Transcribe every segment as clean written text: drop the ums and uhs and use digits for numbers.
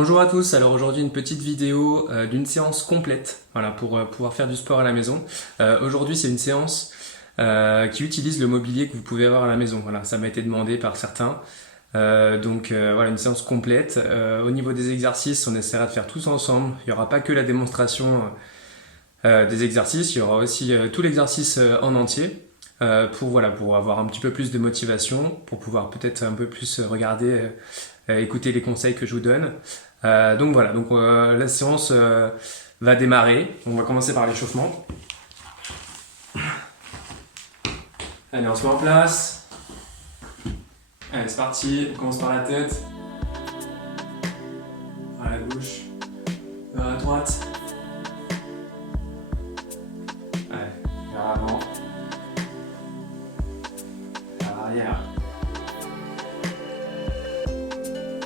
Bonjour à tous, alors aujourd'hui une petite vidéo d'une séance complète voilà, pour pouvoir faire du sport à la maison. Aujourd'hui c'est une séance qui utilise le mobilier que vous pouvez avoir à la maison. Voilà, ça m'a été demandé par certains. Voilà, une séance complète. Au niveau des exercices, on essaiera de faire tous ensemble. Il n'y aura pas que la démonstration des exercices, il y aura aussi tout l'exercice en entier. Pour avoir un petit peu plus de motivation, pour pouvoir peut-être un peu plus regarder, écouter les conseils que je vous donne. La séance va démarrer. On va commencer par l'échauffement. Allez, on se met en place. Allez, c'est parti. On commence par la tête. Vers la gauche. Vers la droite. Allez, vers l'avant. Vers l'arrière.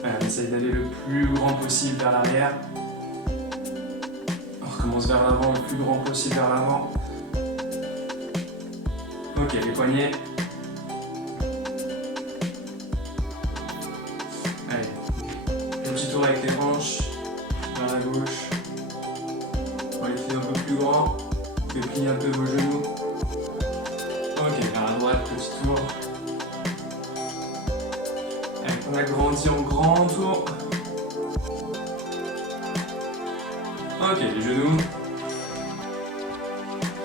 Allez, on essaye d'aller le plus grand possible vers l'arrière. On recommence vers l'avant, le plus grand possible vers l'avant. Ok, les poignets. Allez, petit tour avec les hanches. Vers la gauche. On va les faire un peu plus grand. Vous pouvez plier un peu vos genoux. Ok, vers la droite, petit tour. Allez, on agrandit en grand tour. Ok, les genoux.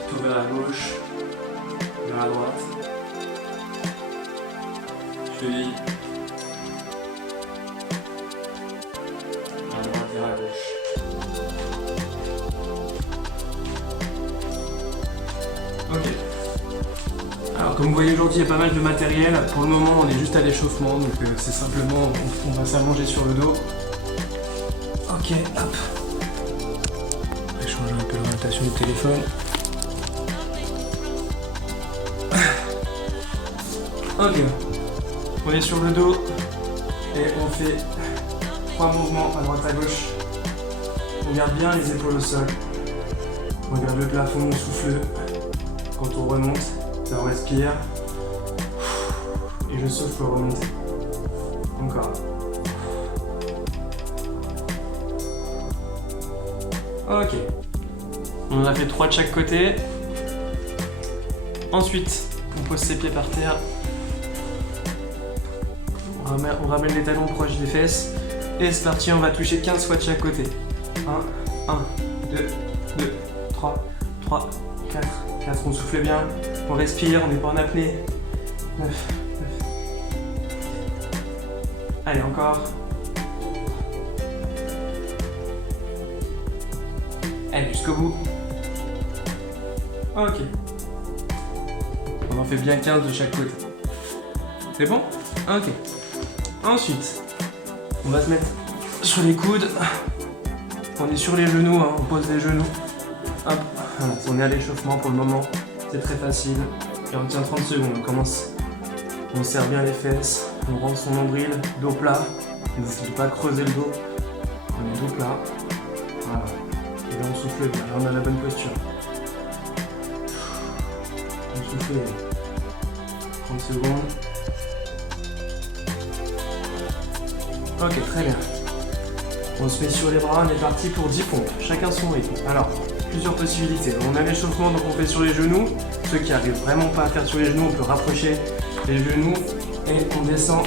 Tour vers la gauche. Vers la droite. Cheville. Vers la droite, vers la gauche. Ok. Alors comme vous voyez aujourd'hui il y a pas mal de matériel. Pour le moment on est juste à l'échauffement, donc c'est simplement on va s'allonger sur le dos. Ok, hop. Je vais changer un peu l'orientation du téléphone. Ok, on est sur le dos et on fait 3 mouvements à droite à gauche. On garde bien les épaules au sol. On regarde le plafond, on souffle. Quand on remonte, on respire. Et je souffle pour remonter. Encore. Ok. On en a fait 3 de chaque côté. Ensuite, on pose ses pieds par terre. On ramène les talons proches des fesses. Et c'est parti, on va toucher 15 fois de chaque côté. 1, 1, 2, 2, 3, 3, 4, 4. On souffle bien. On respire, on n'est pas en apnée. 9, 9. Allez, encore. Allez, jusqu'au bout. Ok. On en fait bien 15 de chaque côté. C'est bon? Ok. Ensuite, on va se mettre sur les coudes. On est sur les genoux, hein, on pose les genoux. Hop. Voilà, on est à l'échauffement pour le moment. C'est très facile. Et on tient 30 secondes. On commence. On serre bien les fesses. On rentre son nombril, dos plat. N'hésitez pas à creuser le dos. On est dos plat. Voilà. Et là on souffle bien. Là on a la bonne posture. On souffle bien. 30 secondes. Ok, très bien. On se met sur les bras, on est parti pour 10 pompes. Chacun son rythme. Alors, plusieurs possibilités. On a l'échauffement, donc on fait sur les genoux. Ceux qui n'arrivent vraiment pas à faire sur les genoux, on peut rapprocher les genoux et on descend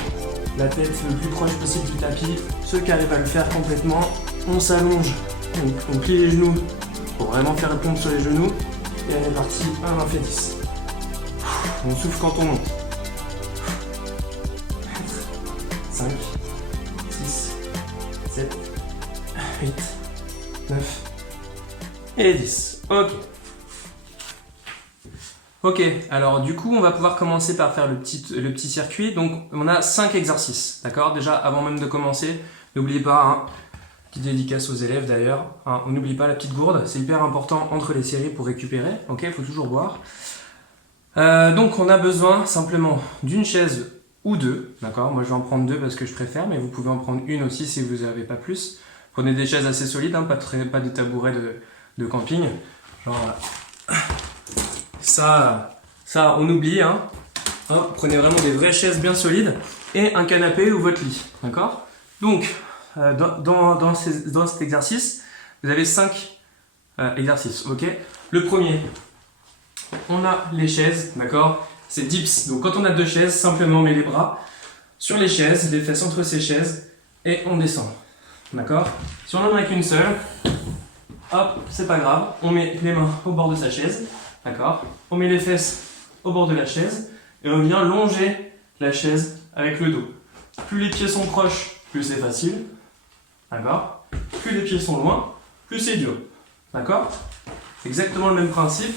la tête le plus proche possible du tapis. Ceux qui arrivent à le faire complètement, on s'allonge. On plie les genoux pour vraiment faire une pompe sur les genoux. Et on est parti, 1, on fait 10. On souffle quand on monte. 5, 6, 7, 8, 9 et 10. Ok. Ok, alors du coup on va pouvoir commencer par faire le petit circuit. Donc on a 5 exercices, d'accord? Déjà avant même de commencer, n'oubliez pas, hein, petite dédicace aux élèves d'ailleurs, hein, on n'oublie pas la petite gourde, c'est hyper important entre les séries pour récupérer, ok? Il faut toujours boire. Donc on a besoin simplement d'une chaise ou 2, d'accord? Moi je vais en prendre 2 parce que je préfère, mais vous pouvez en prendre une aussi si vous n'avez pas plus. Prenez des chaises assez solides, hein, pas des tabourets de camping. Genre, ça on oublie, hein. Prenez vraiment des vraies chaises bien solides et un canapé ou votre lit, d'accord? Donc, dans cet exercice, vous avez 5 exercices. Ok. Le premier, on a les chaises, d'accord? C'est dips. Donc quand on a 2 chaises, simplement on met les bras sur les chaises, les fesses entre ces chaises, et on descend. D'accord? Si on en a qu'une seule, hop, c'est pas grave, on met les mains au bord de sa chaise, d'accord? On met les fesses au bord de la chaise, et on vient longer la chaise avec le dos. Plus les pieds sont proches, plus c'est facile, d'accord? Plus les pieds sont loin, plus c'est dur, d'accord? C'est exactement le même principe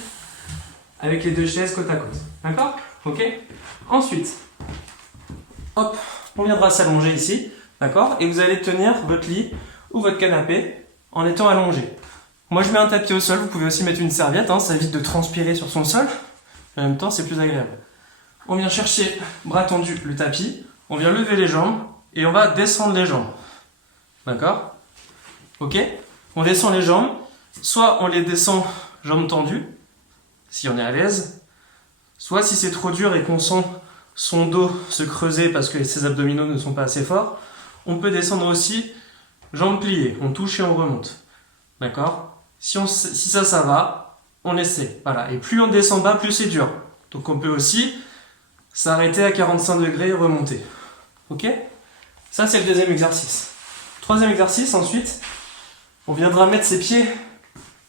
avec les 2 chaises côte à côte, d'accord? Ok? Ensuite, hop, on viendra s'allonger ici, d'accord? Et vous allez tenir votre lit ou votre canapé en étant allongé. Moi je mets un tapis au sol, vous pouvez aussi mettre une serviette, hein, ça évite de transpirer sur son sol. En même temps c'est plus agréable. On vient chercher, bras tendus, le tapis, on vient lever les jambes et on va descendre les jambes. D'accord? Ok? On descend les jambes, soit on les descend jambes tendues, si on est à l'aise, soit si c'est trop dur et qu'on sent son dos se creuser parce que ses abdominaux ne sont pas assez forts, on peut descendre aussi jambes pliées, on touche et on remonte. D'accord? Si ça va, on essaie. Voilà. Et plus on descend bas, plus c'est dur. Donc on peut aussi s'arrêter à 45 degrés et remonter. Ok? Ça c'est le deuxième exercice. Troisième exercice, ensuite, on viendra mettre ses pieds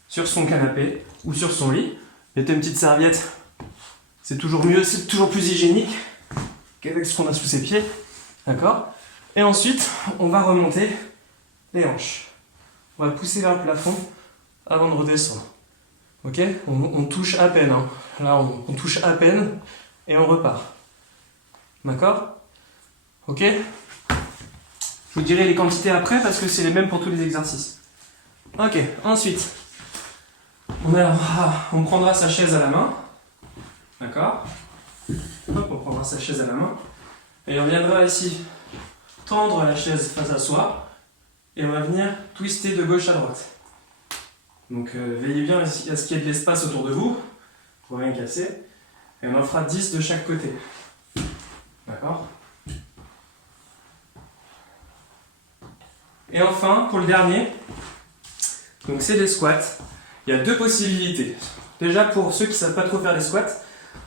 sur son canapé ou sur son lit. Mettez une petite serviette, c'est toujours mieux, c'est toujours plus hygiénique qu'avec ce qu'on a sous ses pieds. D'accord? Et ensuite, on va remonter les hanches. On va pousser vers le plafond avant de redescendre. Ok? On touche à peine. Hein. Là, on touche à peine et on repart. D'accord? Ok? Je vous dirai les quantités après parce que c'est les mêmes pour tous les exercices. Ok, ensuite, on prendra sa chaise à la main. D'accord? Hop, on prendra sa chaise à la main. Et on viendra ici tendre la chaise face à soi. Et on va venir twister de gauche à droite. Donc veillez bien à ce qu'il y ait de l'espace autour de vous, pour rien casser. Et on en fera 10 de chaque côté. D'accord? Et enfin, pour le dernier, donc c'est les squats. Il y a 2 possibilités. Déjà, pour ceux qui ne savent pas trop faire les squats,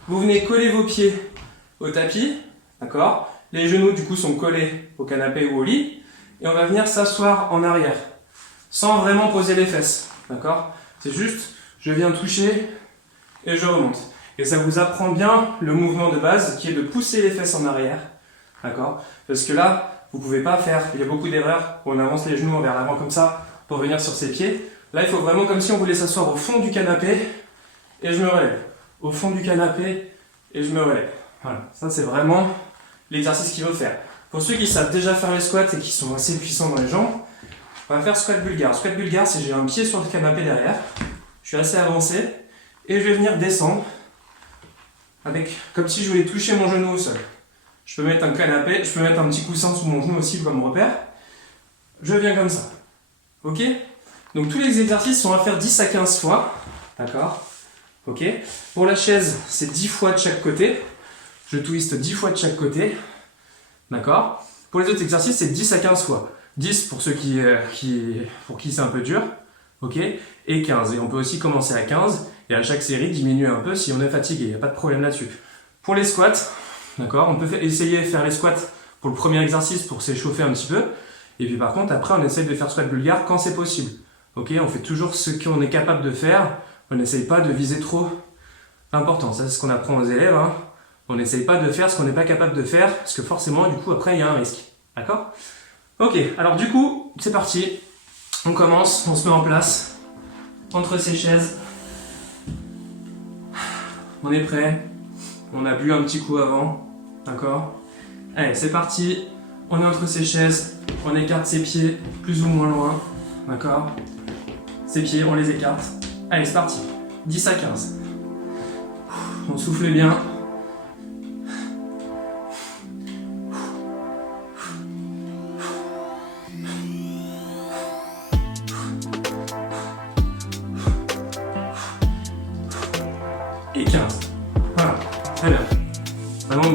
vous venez coller vos pieds au tapis, d'accord? Les genoux du coup sont collés au canapé ou au lit, et on va venir s'asseoir en arrière, sans vraiment poser les fesses, d'accord? C'est juste, je viens toucher et je remonte. Et ça vous apprend bien le mouvement de base, qui est de pousser les fesses en arrière, d'accord? Parce que là, vous ne pouvez pas faire, il y a beaucoup d'erreurs, où on avance les genoux vers l'avant comme ça, pour venir sur ses pieds. Là, il faut vraiment comme si on voulait s'asseoir au fond du canapé, et je me relève. Au fond du canapé, et je me relève. Voilà, ça c'est vraiment l'exercice qu'il faut faire. Pour ceux qui savent déjà faire les squats et qui sont assez puissants dans les jambes, on va faire squat bulgare. Squat bulgare, c'est j'ai un pied sur le canapé derrière, je suis assez avancé, et je vais venir descendre, avec, comme si je voulais toucher mon genou au sol. Je peux mettre un canapé, je peux mettre un petit coussin sous mon genou aussi comme repère. Je viens comme ça. Ok? Donc tous les exercices sont à faire 10 à 15 fois. D'accord? Ok? Pour la chaise, c'est 10 fois de chaque côté. Je twiste 10 fois de chaque côté. D'accord? Pour les autres exercices, c'est 10 à 15 fois. 10 pour ceux pour qui c'est un peu dur. Ok? Et 15. Et on peut aussi commencer à 15 et à chaque série diminuer un peu si on est fatigué. Il n'y a pas de problème là-dessus. Pour les squats, d'accord? On peut essayer de faire les squats pour le premier exercice pour s'échauffer un petit peu. Et puis par contre, après, on essaye de faire squat bulgare quand c'est possible. Ok? On fait toujours ce qu'on est capable de faire. On n'essaye pas de viser trop l'important. Ça, c'est ce qu'on apprend aux élèves. Hein. On n'essaye pas de faire ce qu'on n'est pas capable de faire, parce que forcément, du coup, après, il y a un risque. D'accord? Ok, alors du coup, c'est parti. On commence, on se met en place, entre ces chaises. On est prêt. On a bu un petit coup avant. D'accord? Allez, c'est parti. On est entre ces chaises. On écarte ses pieds plus ou moins loin. D'accord? Ses pieds, on les écarte. Allez, c'est parti. 10 à 15. On souffle bien. Voilà, très bien. Vraiment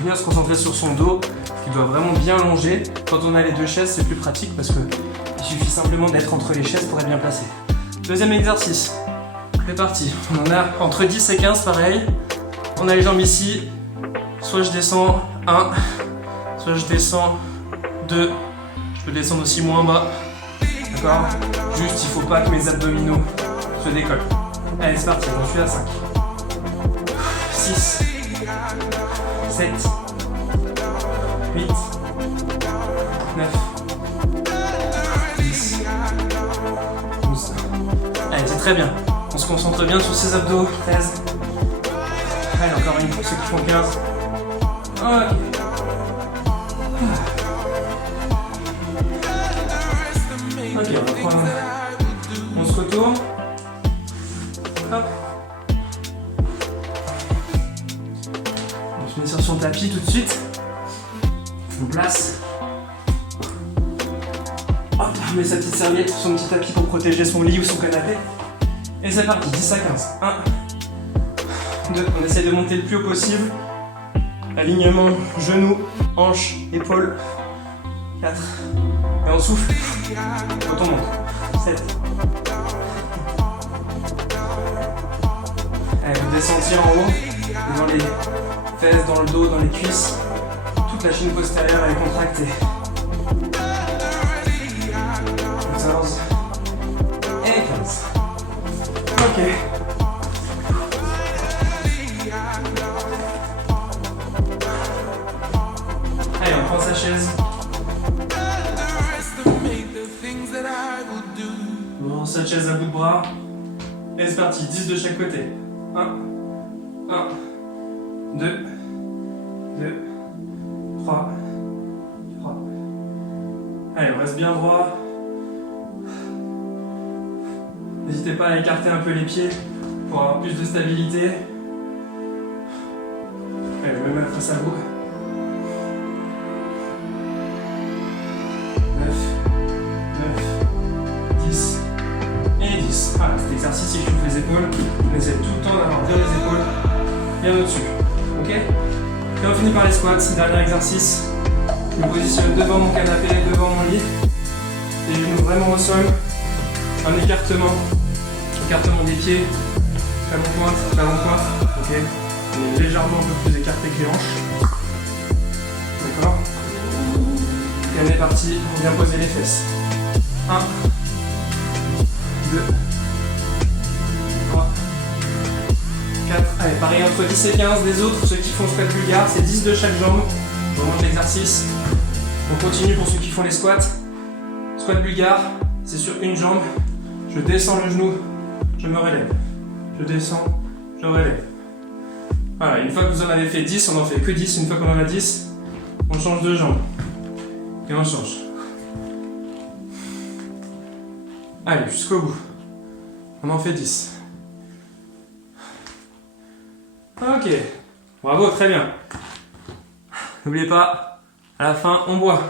bien se concentrer sur son dos, qui dois vraiment bien longer. Quand on a les deux chaises, c'est plus pratique parce qu'il suffit simplement d'être entre les chaises pour être bien placé. Deuxième exercice. C'est parti. On en a entre 10 et 15, pareil. On a les jambes ici. Soit je descends 1, soit je descends 2. Je peux descendre aussi moins bas. D'accord? Juste, il faut pas que mes abdominaux se décollent. Allez, c'est parti. J'en suis à 5. 6, 7, 8, 9, 10, 12. Allez, c'est très bien. On se concentre bien sur ses abdos. 13. Allez, encore une pour ceux qui font 15. Ok. Ok, on reprend. On se retourne. Hop. On se met sur son tapis tout de suite. On place. Hop, on met sa petite serviette sur son petit tapis pour protéger son lit ou son canapé. Et c'est parti, 10 à 15. 1, 2, on essaie de monter le plus haut possible. Alignement, genoux, hanches, épaules. 4. Et on souffle. Quand on monte. 7. Allez, vous descendez en haut. Dans les fesses, dans le dos, dans les cuisses. Toute la chaîne postérieure elle est contractée. 14. Et 15. Ok. Allez, on prend sa chaise. Bon, sa chaise à bout de bras. Et c'est parti, 10 de chaque côté. 1, 1, 2, 2, 3, 3. Allez, on reste bien droit. N'hésitez pas à écarter un peu les pieds pour avoir plus de stabilité. Allez, je me mets face à vous. 9, 9, 10 et 10. Voilà, cet exercice, il chauffe les épaules. On essaie tout le temps d'avoir bien les épaules bien au-dessus. Ok? Et on finit par les squats. Dernier exercice. Je me positionne devant mon canapé, devant mon lit. Les genoux vraiment au sol. Un écartement. Écartement des pieds. Talon pointe, talon pointe. Ok? On est légèrement un peu plus écarté que les hanches. D'accord? Et on est parti pour bien poser les fesses. 1, 2, 3, 4. Allez, pareil entre 10 et 15 des autres. Ceux qui font squat bulgare, c'est 10 de chaque jambe. Je remonte l'exercice. On continue pour ceux qui font les squats. Squat bulgare, c'est sur une jambe. Je descends le genou, je me relève. Je descends, je relève. Voilà, une fois que vous en avez fait 10, on n'en fait que 10. Une fois qu'on en a 10, on change de jambe. Et on change. Allez, jusqu'au bout. On en fait 10. Ok. Bravo, très bien. N'oubliez pas, à la fin, on boit.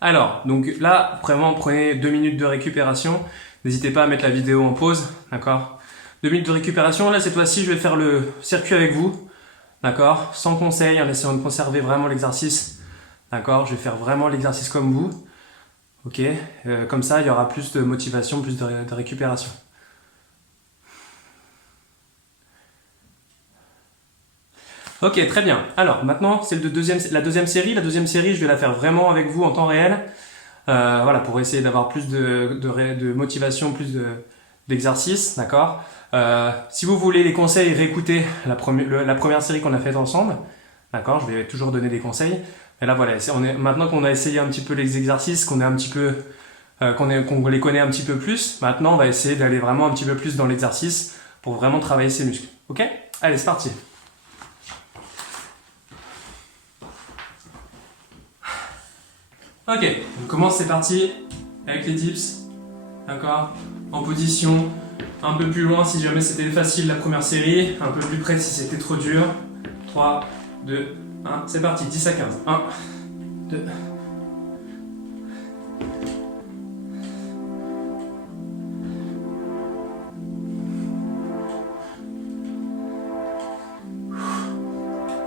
Alors, donc là, vraiment, prenez 2 minutes de récupération. N'hésitez pas à mettre la vidéo en pause, d'accord? 2 minutes de récupération. Là, cette fois-ci, je vais faire le circuit avec vous, d'accord? Sans conseil, en essayant de conserver vraiment l'exercice, d'accord? Je vais faire vraiment l'exercice comme vous, ok? Comme ça, il y aura plus de motivation, plus de récupération. Ok, très bien. Alors, maintenant, c'est la deuxième série. La deuxième série, je vais la faire vraiment avec vous en temps réel. Voilà, pour essayer d'avoir plus de motivation, plus d'exercice, d'accord? Si vous voulez les conseils, réécoutez la première série qu'on a faite ensemble, d'accord? Je vais toujours donner des conseils. Et là, voilà, maintenant qu'on a essayé un petit peu les exercices, qu'on les connaît un petit peu plus, maintenant, on va essayer d'aller vraiment un petit peu plus dans l'exercice pour vraiment travailler ses muscles. Ok? Allez, c'est parti! Ok, on commence, c'est parti, avec les dips, d'accord? En position, un peu plus loin si jamais c'était facile la première série, un peu plus près si c'était trop dur. 3, 2, 1, c'est parti, 10 à 15. 1, 2, 3,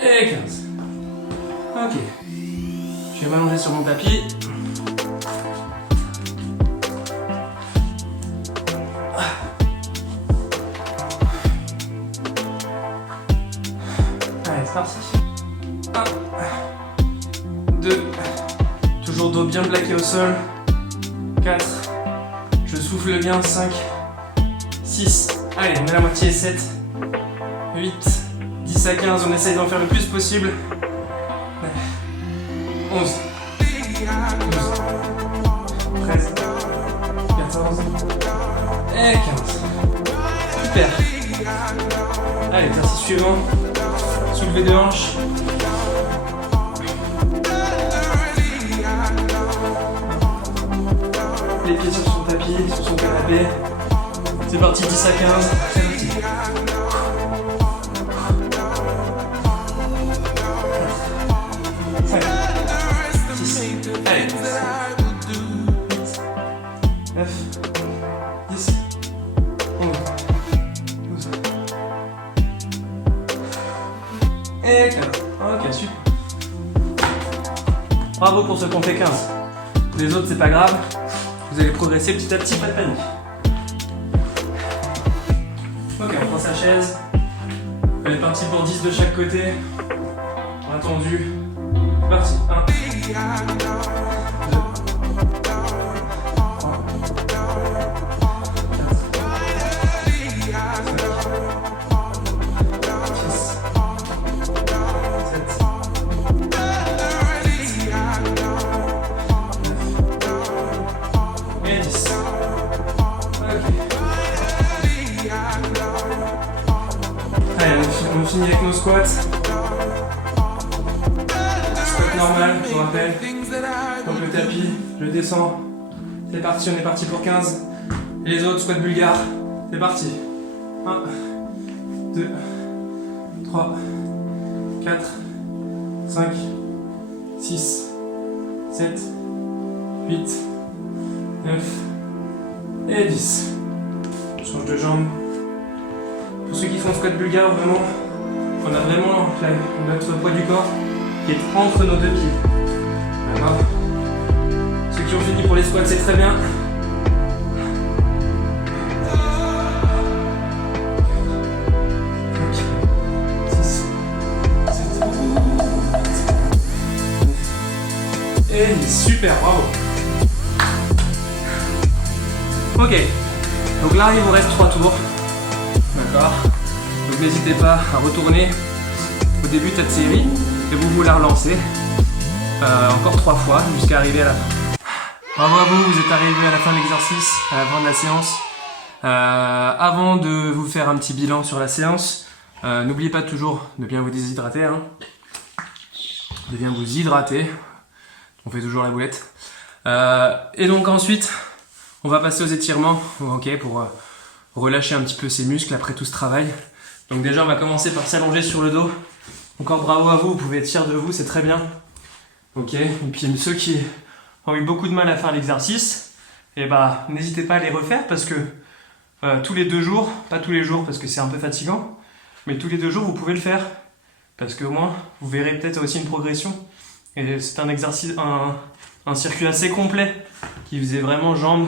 Et 15. Ok. Je vais m'allonger sur mon tapis. Allez, c'est parti. 1, 2, toujours dos bien plaqué au sol. 4, je souffle bien. 5, 6, allez, on met la moitié. 7, 8, 10 à 15, on essaye d'en faire le plus possible. 11, 12, 13, 14 et 15. Super. Allez, exercice suivant. Soulever de hanches. Les pieds sur son tapis, sur son canapé. C'est parti, 10 à 15. C'est parti. 5, 6, allez. 9, 10, 11, 12. Et 15. Ok, super. Bravo pour ceux qui ont fait 15. Les autres, c'est pas grave. Vous allez progresser petit à petit, pas de panique. Ok, on prend sa chaise. On est parti pour 10 de chaque côté. On a tendu. C'est parti. 1, 2, 3, 4, 6, 7, 9 et 10. Ok. Allez, on finit avec nos squats. Squat normal, je vous rappelle. Donc le tapis, je descends. C'est parti, on est parti pour 15. Et les autres, squat bulgare. C'est parti. 1, 2, 3, 4, 5, 6, 7, 8, 9 et 10. On change de jambe. Pour ceux qui font squat bulgare, vraiment, on a vraiment notre poids du corps qui est entre nos deux pieds. D'accord. Ceux qui ont fini pour les squats, c'est très bien. Et 10, super, bravo. Ok, donc là il vous reste 3 tours. D'accord. Donc n'hésitez pas à retourner au début de cette série et vous la relancer encore 3 fois jusqu'à arriver à la fin. Bravo à vous, vous êtes arrivé à la fin de l'exercice, à la fin de la séance. Avant de vous faire un petit bilan sur la séance, n'oubliez pas toujours de bien vous déshydrater, hein. De bien vous hydrater. On fait toujours la boulette. Et donc ensuite, on va passer aux étirements, ok, pour relâcher un petit peu ses muscles après tout ce travail. Donc déjà, on va commencer par s'allonger sur le dos. Encore bravo à vous, vous pouvez être fiers de vous, c'est très bien. Ok, et puis ceux qui ont eu beaucoup de mal à faire l'exercice, et bah n'hésitez pas à les refaire parce que tous les 2 jours, pas tous les jours parce que c'est un peu fatigant, mais tous les 2 jours vous pouvez le faire. Parce qu'au moins, vous verrez peut-être aussi une progression. Et c'est un exercice, un circuit assez complet qui faisait vraiment jambes,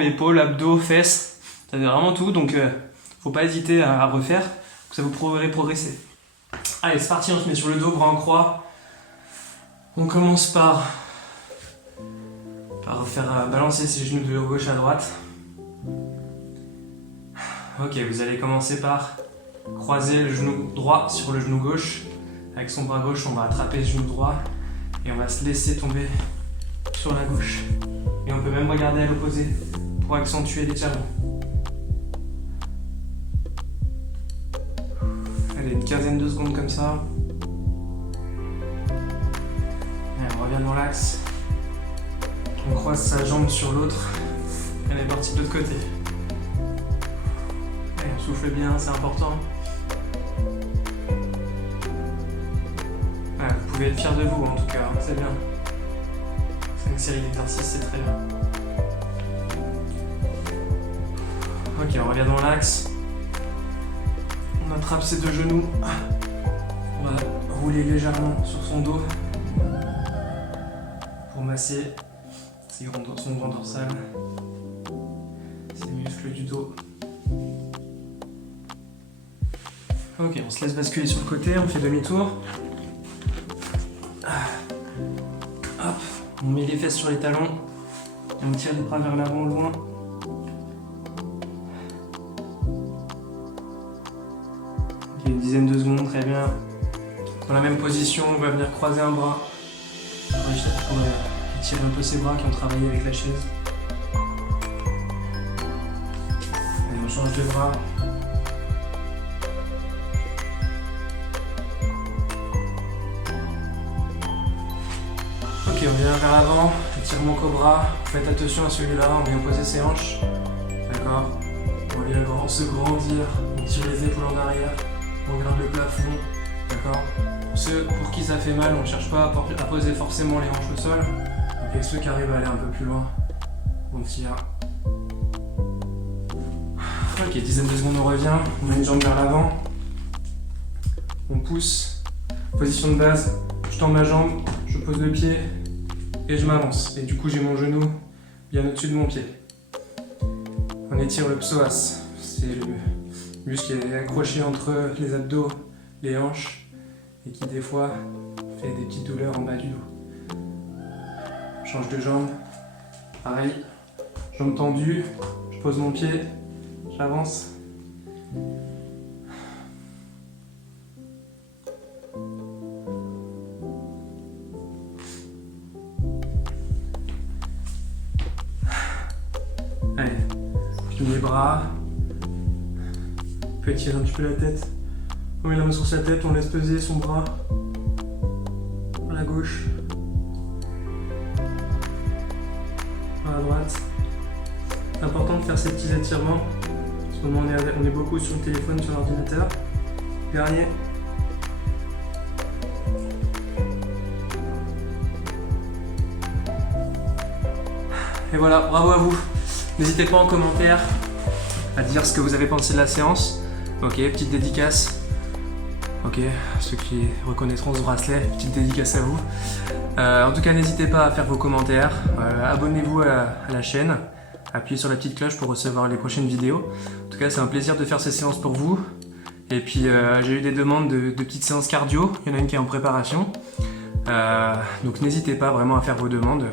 épaules, abdos, fesses. Ça faisait vraiment tout, donc faut pas hésiter à refaire, que ça vous pourrez progresser. Allez, c'est parti, on se met sur le dos, bras en croix. On commence par faire balancer ses genoux de gauche à droite. Ok, vous allez commencer par croiser le genou droit sur le genou gauche. Avec son bras gauche, on va attraper le genou droit et on va se laisser tomber sur la gauche. Et on peut même regarder à l'opposé pour accentuer l'étirement. Allez, une quinzaine de secondes comme ça. Allez, on revient dans l'axe. On croise sa jambe sur l'autre. Elle est partie de l'autre côté. Allez, on souffle bien, c'est important. Vous pouvez être fiers de vous en tout cas, hein, c'est bien. 5 séries d'exercices, c'est très bien. Ok, on revient dans l'axe. On attrape ses 2 genoux. On va rouler légèrement sur son dos pour masser son grand dorsal, ses muscles du dos. Ok, on se laisse basculer sur le côté, on fait demi-tour. Hop, on met les fesses sur les talons et on tire les bras vers l'avant loin. Ok, une dizaine de secondes, très bien. Dans la même position, on va venir croiser un bras pour étirer un peu ses bras qui ont travaillé avec la chaise. Et on change de bras. Ok, on vient vers l'avant, étirement cobra. Faites attention à celui-là, on vient poser ses hanches. D'accord? On vient se grandir, on tire les épaules en arrière, on regarde le plafond. D'accord? Pour ceux pour qui ça fait mal, on ne cherche pas à poser forcément les hanches au sol. Donc ceux qui arrivent à aller un peu plus loin, on tire. Ok, dizaine de secondes, on revient, on met une jambe vers l'avant. On pousse, position de base, je tends ma jambe, je pose le pied et je m'avance. Et du coup j'ai mon genou bien au-dessus de mon pied. On étire le psoas, c'est le muscle qui est accroché entre les abdos, les hanches, et qui des fois fait des petites douleurs en bas du dos. Change de jambe, pareil, jambe tendue, je pose mon pied, j'avance. Allez, je plie les bras, on peut étirer un petit peu la tête. On met la main sur sa tête, on laisse peser son bras à la gauche, à la droite. C'est important de faire ces petits étirements. En ce moment, on est beaucoup sur le téléphone, sur l'ordinateur. Guerrier. Et voilà, bravo à vous. N'hésitez pas en commentaire à dire ce que vous avez pensé de la séance. Ok, petite dédicace. Ok, ceux qui reconnaîtront ce bracelet, petite dédicace à vous. En tout cas, n'hésitez pas à faire vos commentaires, abonnez-vous à la chaîne, appuyez sur la petite cloche pour recevoir les prochaines vidéos. En tout cas, c'est un plaisir de faire ces séances pour vous. Et puis, j'ai eu des demandes de petites séances cardio, il y en a une qui est en préparation. Donc n'hésitez pas vraiment à faire vos demandes,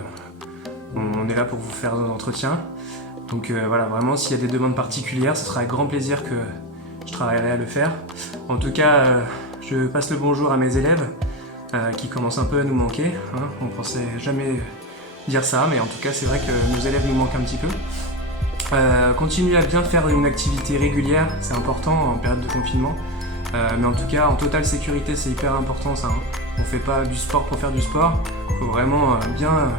on est là pour vous faire un entretien. Donc voilà, vraiment, s'il y a des demandes particulières, ce sera avec grand plaisir que je travaillerai à le faire. En tout cas, je passe le bonjour à mes élèves qui commencent un peu à nous manquer. Hein. On ne pensait jamais dire ça, mais en tout cas, c'est vrai que nos élèves nous manquent un petit peu. Continuez à bien faire une activité régulière, c'est important en période de confinement. Mais en tout cas, en totale sécurité, c'est hyper important ça. Hein. On ne fait pas du sport pour faire du sport. Il faut vraiment bien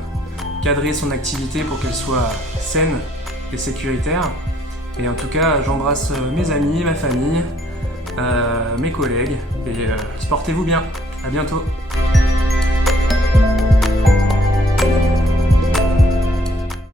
cadrer son activité pour qu'elle soit saine et sécuritaire. Et en tout cas, j'embrasse mes amis, ma famille, mes collègues, et sportez-vous bien. À bientôt.